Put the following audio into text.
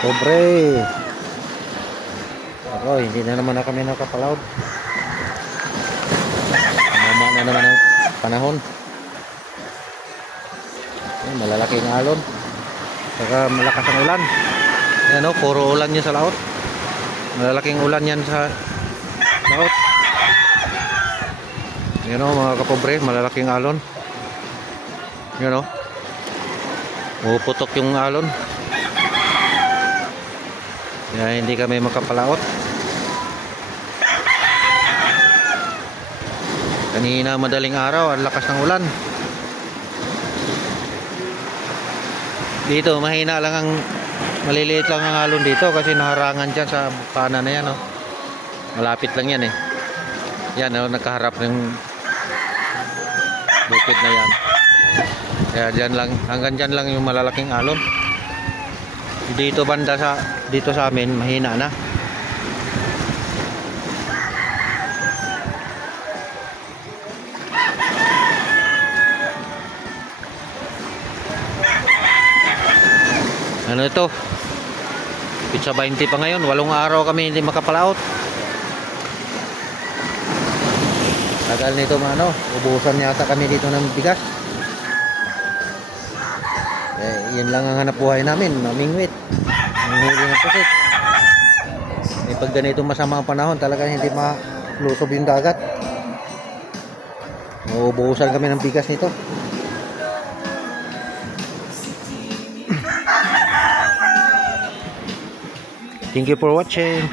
Pobre. Ako, hindi na naman na kami nakapalaod. Mama na naman ang panahon. Ay, malalaking alon. Saka malakas ang ulan. Ayan o, puro ulan yan sa laot. Malalaking ulan yan sa laot. Ayan o mga kapobre, malalaking alon. Ayan o. Puputok yung alon. Kaya hindi kami makapalaot. Kanina madaling araw, ang lakas ng ulan. Dito mahina lang ang maliliit lang ang alon dito kasi naharangan dyan sa bukana na yan, oh. Malapit lang yan eh. Yan, oh, nakaharap ng bukid na yan. Kaya dyan lang, hanggang dyan lang yung malalaking alon. Dito banda dito sa amin mahina na. Ano ito? Pizza 20 pa ngayon. 8 araw kami hindi makapalaot. Tagal nito mano. Ubusan yata kami dito ng bigas. Yan lang ang hanap buhay namin. Mamingwit. Manghuli ng pusit. Pag ganito masama ang panahon, talaga hindi malusob yung dagat. Ubusan kami ng bigas nito. Thank you for watching.